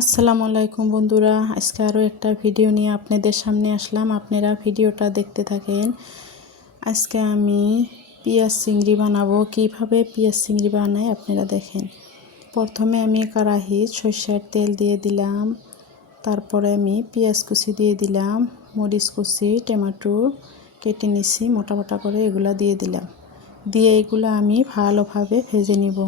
আসসালামু আলাইকুম বন্ধুরা, আজকে আরও একটা ভিডিও নিয়ে আপনাদের সামনে আসলাম। আপনারা ভিডিওটা দেখতে থাকেন। আজকে আমি পেঁয়াজ চিংড়ি বানাবো। কিভাবে পেঁয়াজ চিংড়ি বানাই আপনারা দেখেন। প্রথমে আমি কড়াইতে সরষের তেল দিয়ে দিলাম, তারপরে আমি পেঁয়াজ কুচি দিয়ে দিলাম, মরিচ কুচি, টমেটো কেটে নিছি মোটা মোটা করে, এগুলা দিয়ে দিলাম। দিয়ে এগুলো আমি ভালোভাবে ভেজে নিব।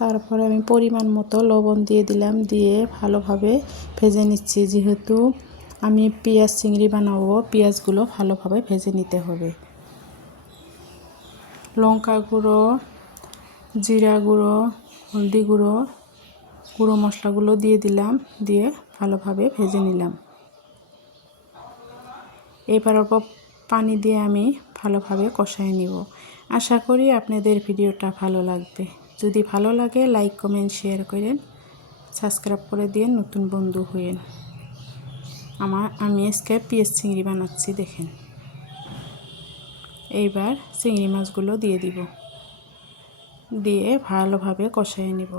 তারপরে আমি পরিমাণ মতো লবণ দিয়ে দিলাম, দিয়ে ভালোভাবে ভেজে নিচ্ছি। যেহেতু আমি পেঁয়াজ চিংড়ি বানাবো, পেঁয়াজগুলো ভালোভাবে ভেজে নিতে হবে। লঙ্কা গুঁড়ো, জিরা গুঁড়ো, হলদি গুঁড়ো, গুঁড়ো মশলাগুলো দিয়ে দিলাম, দিয়ে ভালোভাবে ভেজে নিলাম। এবার অল্প পানি দিয়ে আমি ভালোভাবে কষায় নিব। আশা করি আপনাদের ভিডিওটা ভালো লাগবে। যদি ভালো লাগে লাইক কমেন্ট শেয়ার করেন, সাবস্ক্রাইব করে দিন, নতুন বন্ধু হয়েন। আমি আজকে পেঁয়াজ চিংড়ি বানাচ্ছি দেখেন। এইবার চিংড়ি মাছগুলো দিয়ে দিব, দিয়ে ভালোভাবে কষায় নিব।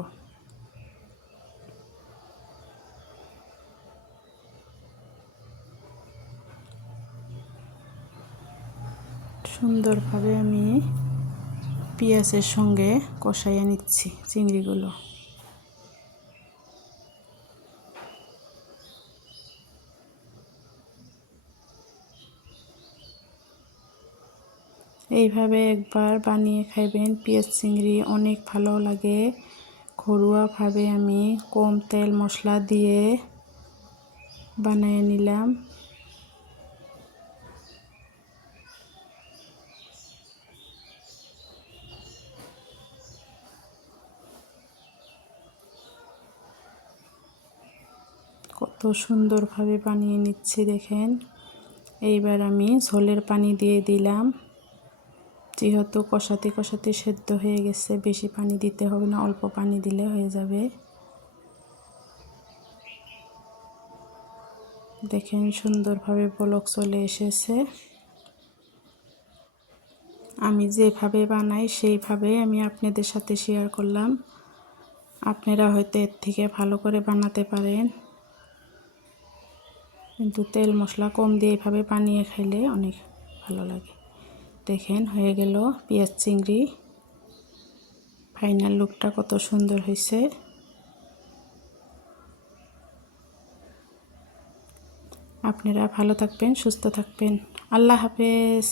সুন্দরভাবে আমি পেঁয়াজের সঙ্গে কষাইয়ে নিচ্ছি চিংড়িগুলো। এইভাবে একবার বানিয়ে খাইবেন, পেঁয়াজ চিংড়ি অনেক ভালো লাগে। ঘরোয়াভাবে আমি কম তেল মশলা দিয়ে বানিয়ে নিলাম। কত সুন্দরভাবে বানিয়ে নিচ্ছি দেখেন। এইবার আমি ঝোলের পানি দিয়ে দিলাম। যেহেতু কষাতে কষাতে সেদ্ধ হয়ে গেছে, বেশি পানি দিতে হবে না, অল্প পানি দিলে হয়ে যাবে। দেখেন সুন্দরভাবে বলক চলে এসেছে। আমি যেভাবে বানাই সেইভাবে আমি আপনাদের সাথে শেয়ার করলাম। আপনারা হয়তো এর থেকে ভালো করে বানাতে পারেন, কিন্তু তেল মশলা কম দিয়ে এইভাবে বানিয়ে খাইলে অনেক ভালো লাগে। দেখেন হয়ে গেল পেঁয়াজ চিংড়ি। ফাইনাল লুকটা কত সুন্দর হয়েছে। আপনারা ভালো থাকবেন, সুস্থ থাকবেন। আল্লাহ হাফেজ।